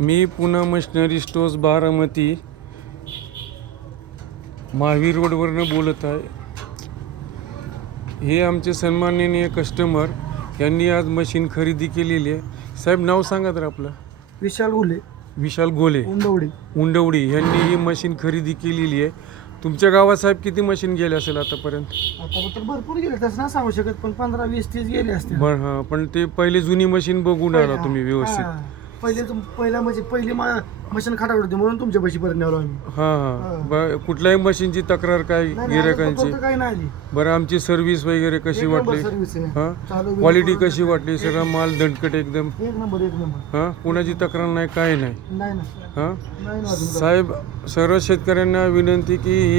मी Pune machinery stores Baramati Mahavir रोडवरनं बोलत आहे. हे आमचे सन्माननीय कस्टमर यांनी आज मशीन खरेदी केलेली आहे. साहेब नाव सांगा तर आपलं. विशाल घोले, विशाल गोले उंडवडी यांनी ही मशीन खरेदी केलेली आहे. तुमच्या गावात साहेब किती मशीन गेले असेल आतापर्यंत? आता तर भरपूर गेले, तसं नाही सांगू शकत, पण 15-20-30 गेले असते. बरं हां, पण ते पहिले जुनी मशीन बघून आला तुम्ही व्यवस्थित. पहिला म्हणजे पहिली मशीन खटावड होती म्हणून तुमच्या पैसे परत आलो आम्ही. हां कुठल्याही मशीनची तक्रार काय गिरायकांची? काही नाही आली. बरं, आमची सर्व्हिस वगैरे कशी वाटली? हां, क्वालिटी कशी वाटली? सगळा माल दणकट एकदम. एक नंबर. हां, कुणाची तक्रार नाही, काय नाही. नाही हां नाही साहेब, सर्व शेतकऱ्यांना विनंती की ही